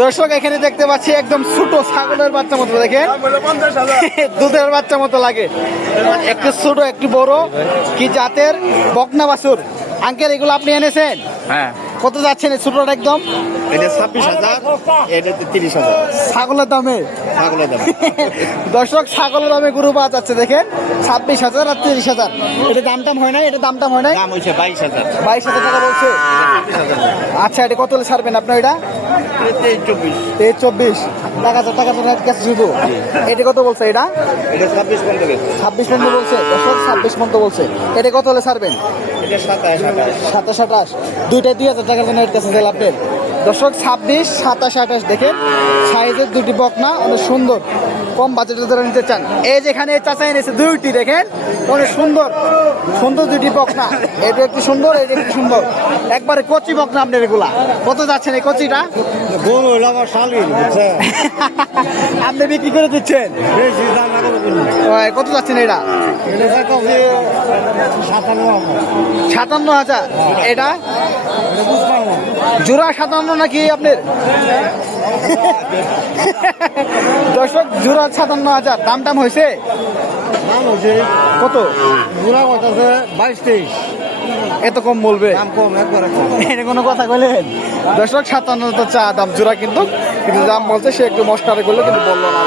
দর্শক এখানে দেখতে পাচ্ছি একদম ছোট ছাগলের বাচ্চা মতো দেখেন। দুধের বাচ্চা মতো লাগে। একটু ছোট একটু বড় কি জাতের? বকনা বাছুর। আঙ্কেল এগুলো আপনি এনেছেন? হ্যাঁ। কত যাচ্ছেন এই ছোটটা একদম? এটা ছাব্বিশ হাজার এটা তিরিশ হাজার। ছাগলের দামে? ছাগলের দাম। দর্শক ছাগলের দামে গরু পাওয়া যাচ্ছে দেখেন। ছাব্বিশ হাজার আর তিরিশ হাজার। এটা দাম টাম হয় না এটা দাম টাম হয় না দাম হয়েছে বাইশ হাজার। বাইশ হাজার টাকা বলছে। আচ্ছা এটা কত হলে ছাড়বেন আপনার এটা? তেইশ চব্বিশ। টাকা হাজার টাকা তো কাছে শুধু এটা কত বলছে এটা? ছাব্বিশ পর্যন্ত বলছে? দশক ছাব্বিশ পর্যন্ত বলছে। এটা কত হলে ছাড়বেন? সাতাশ আঠাশ। দুইটাই দুই হাজার টাকার জন্য এর কাছে আপনার দর্শক ছাব্বিশ সাতাশ আঠাশ দেখেন সাইজের দুটি বকনা অনেক সুন্দর কম বাজেটের যারা নিতে চান। এই যেখানে চাচা এনেছে দুইটি দেখেন অনেক সুন্দর সুন্দর দুটি বকনা। এটা একটু সুন্দর এটা একটু সুন্দর। একবারে কচি বকনা আপনার এগুলা। কত যাচ্ছেন এই কচিটা? আপনি বিক্রি করে দিচ্ছেন। কত যাচ্ছেন এটা? সাতান্ন হাজার। এটা? জোড়া সাতান্ন নাকি আপনার? দর্শক জোড়া সাতান্ন হাজার। দাম টাম হয়েছে? কত বুড়া কত? আছে বাইশ তেইশ। এত কম বলবে? দাম কম একবারে এটা কোনো কথা কইলেন? দর্শক সাতান্ন তো চা দাম জোড়া কিন্তু। কিন্তু দাম বলছে সে একটু মস্কারে করল কিন্তু বলল না।